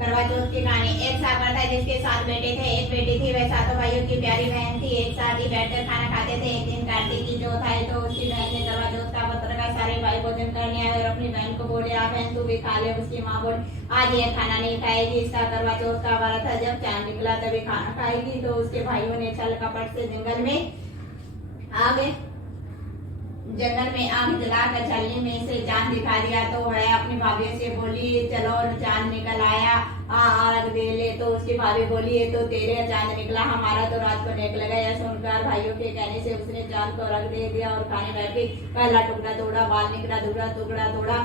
करवा चौथ की कहानी। एक सागर था जिसके 7 बेटे थे, एक बेटी थी। वह सातों भाइयों की प्यारी बहन थी। एक साथ ही बैठकर खाना खाते थे। एक दिन कार्तिक की चौथ आई तो उसकी बहन ने करवा चौथ का व्रत रखा। सारे भाई भोजन करने आए और अपनी बहन को बोले, आ बहन तू भी खा ले। उसकी माँ बोली, आज ये खाना नहीं खाएगी, इसका करवा चौथ का व्रत है, जब चांद निकला तभी खाना खाएगी। तो उसके भाइयों ने छल कपट से जंगल में आग जलाकर छलनी में से चांद दिखा दिया। तो वह अपनी भाभी से बोली, चलो चांद निकल आया, आग दे ले। तो उसकी भाभी बोली, ये तो तेरे चांद निकला, हमारा तो रात को निकल गया। यह सुनकर भाइयों के कहने से उसने चांद को रख दे दिया और खाने बैठ गई। पहला टुकड़ा तोड़ा, बाल निकला, दूसरा टुकड़ा तोड़ा,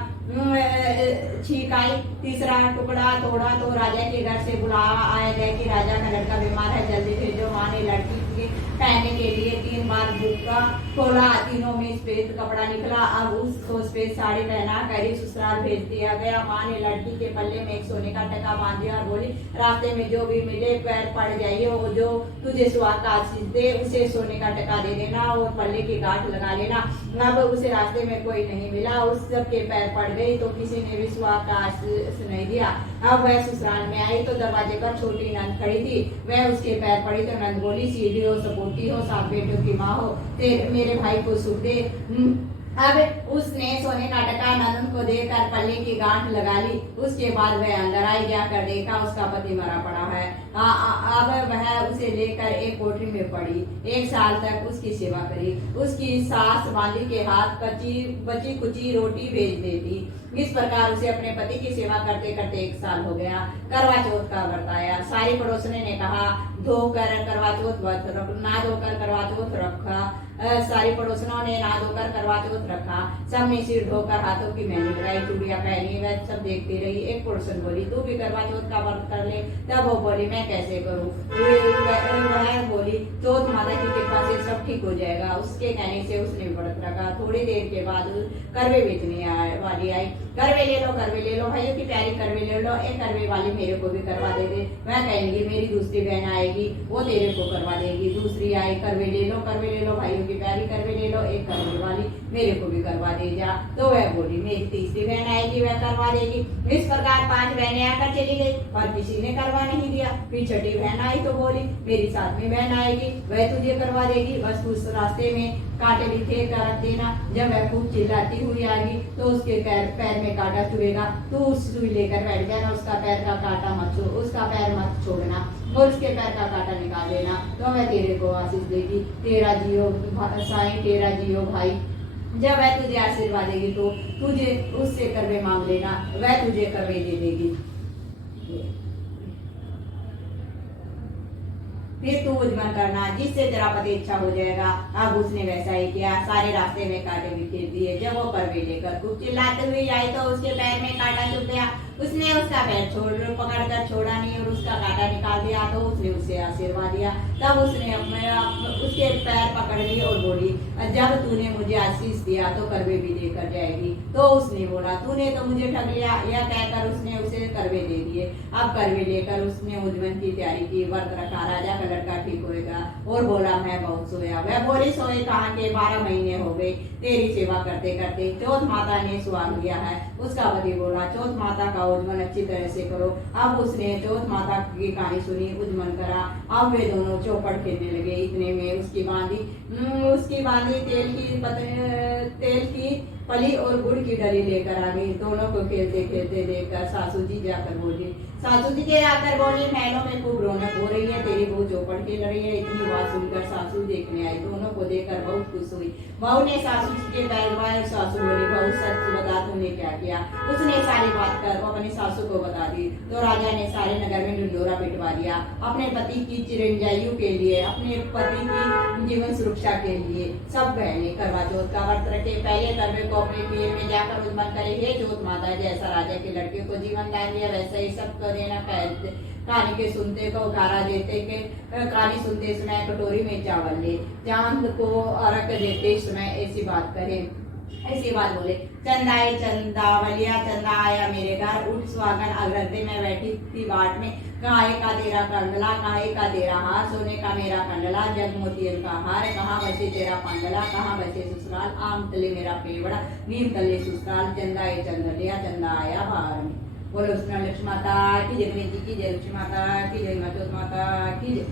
छींक आई, तीसरा टुकड़ा तोड़ा तो राजा के घर से बुलावा आया गया कि राजा का लड़का बीमार है, जल्दी भेजो। माँ ने लड़की के पहनने के लिए 3 बार बुक्का खोला, तीनों में सफेद कपड़ा निकला। अब उसको सफेद साड़ी पहना कर ससुराल भेज दिया गया। माँ ने लड़की के पल्ले में एक सोने का टका बांध दिया और बोली, रास्ते में जो भी मिले पैर पड़ जाइए, वो जो तुझे सुहाग का आशीष दे उसे सोने का टका दे देना और पल्ले की गांठ लगा लेना। अब उसे रास्ते में कोई नहीं मिला, उस सब के पैर पड़ गई तो किसी ने भी सुहाग का आशीष नहीं दिया। अब वह ससुराल में आई तो दरवाजे पर छोटी नंद खड़ी थी। वह उसके पैर पड़ी तो नंद बोली, सीधी हो, सपोटी हो, 7 बेटों की माँ हो, मेरे भाई को सुख दे। अब उसने सोने का टका नंद को देकर पल्ले की गांठ लगा ली। उसके बाद वह अंदर आई, जाकर देखा उसका पति मरा पड़ा है। अब वह उसे लेकर एक कोठरी में पड़ी। 1 साल तक उसकी सेवा करी। उसकी सास बांदी के हाथ बची कुची रोटी भेज देती। इस प्रकार उसे अपने पति की सेवा करते करते 1 साल हो गया। करवा चौथ का व्रत आया। सारी पड़ोसने ने कहा, धोकर करवा चौथ व्रत रख, ना धोकर करवा चौथ रखा। सारी पड़ोसनों ने ना धोकर करवा चौथ रखा। सब ने सिर धोकर हाथों की मेहंदी लगाई, चूड़ियां पहनी। वह सब देखती रही। एक पड़ोसन बोली, तू भी करवा चौथ का व्रत कर ले। तब वो बोली, मैं कैसे करूं? वह बोली, चौथ माता की कृपा से सब ठीक हो जाएगा। उसके कहने से उसने व्रत रखा। थोड़ी देर के बाद करवे बेचने वाली आई। करवे ले लो, करवे ले लो, भाइयों की प्यारी करवे ले लो। एक करवे वाली मेरे को भी करवा दे दे। वह कहेंगी, मेरी दूसरी बहन आएगी, वो तेरे को करवा देगी। दूसरी आई, करवे ले लो, करवे ले लो, भाइयों की प्यारी करवे ले लो। एक करवे वाली मेरे को भी करवा दे जा। तो वह बोली, मेरी तीसरी बहन आएगी, वह करवा देगी। इस प्रकार 5 बहनें आकर चली गई और किसी ने करवा नहीं दिया। फिर छठी बहन आई तो बोली, मेरी 7वीं बहन आएगी, वह तुझे करवा देगी। बस उस रास्ते में कांटे बिखेर कर रख देना। जब वह खूब चिल्लाती हुई आएगी तो उसके पैर में कांटा चुभेगा। तू उस सुई लेकर बैठ जाना, उसका पैर का कांटा उसका पैर मत छोड़ना और उसके पैर का कांटा निकाल देना, तो वह तेरे को आशीष देगी। तेरा जियो साईं, तेरा जियो भाई। जब वह तुझे आशीर्वाद देगी तो तुझे उससे करवे मांग लेना, वह तुझे करवे दे देगी। फिर तू उज्जवल करना, जिससे तेरा पति इच्छा हो जाएगा। अब उसने वैसा ही किया। सारे रास्ते में कांटे बिखेर दिए। जब वो करवे लेकर खूब चिल्लाते हुए आई तो उसके पैर में कांटा चुभ गया। उसने उसका पैर पकड़कर छोड़ा नहीं और उसका कांटा निकाल दिया। तो उसने उसे आशीर्वाद दिया। तब उसने उसके पैर पकड़ लिए और बोली, जब तूने मुझे आशीष दिया तो करवे भी देकर जाएगी। तो उसने बोला, तूने तो मुझे ठग लिया। यह कहकर उसने उसे करवे दे दिए। अब करवे लेकर उसने उज्जवल की तैयारी की, व्रत रखा। राजा का लड़का ठीक होएगा और बोला, मैं बहुत सोया। वह बोली, सोए कहाँ के, 12 महीने हो गए तेरी सेवा करते करते। चौथ माता ने सुहाग लिया है। उसका पति बोला, चौथ माता का उज्जवल अच्छी तरह से करो। अब उसने चौथ माता की कहानी सुनी, उज्जवल करा। अब वे दोनों चौपट खेलने लगे। इतने में उसकी बांदी तेल की पली और गुड़ की डली लेकर आ गई। दोनों को खेलते खेलते देखकर सासू जी जाकर बोली, महलों में खूब रौनक हो रही है, तेरी बहू चौपट खेल रही है। इतनी बात सुनकर सासू देखने आई। दोनों को देखकर बहुत खुश हुई। बहू ने सासू जी के पैर दबाए। सासू बोली, बहू सच बता तूने क्या किया? उसने सारी बात कर अपनी सासू को बता दी। तो राजा ने सारे नगर में ढिंढोरा पिटवा दिया। अपने पति की चिरंजीवी के लिए, अपने पति की जीवन सुरक्षा के लिए सब बहने करवा चौथ का व्रत रखे। पहले करवे को अपने पीर में जाकर उज्जवल करेंगे। चौथ माता जैसा राजा के लड़के को जीवन दान दिया, वैसा ही सबको देना। कहानी के सुनते को घारा देते के कहानी सुनते समय कटोरी में चावल ले, चांद को अर्घ देते समय ऐसी बात बोले, चंदाए चंदावलिया, चंदा आया मेरे घर, उठ सुहागन अग्रते में बैठी थी बाट में। काहे का तेरा कंडला, काहे का तेरा हार, सोने का मेरा कंडला, जग मोतियन का हार। कहाँ बचे तेरा पंडला, कहाँ बचे ससुराल, आम तले मेरा पेवड़ा, नीम तले ससुराल। चंदाए चंदलिया, चंदा आया बाहर में। बोलो उसमें लक्ष्मी माता की जय, गणेश जी की जय, लक्ष्मी माता की जय, माता की जय।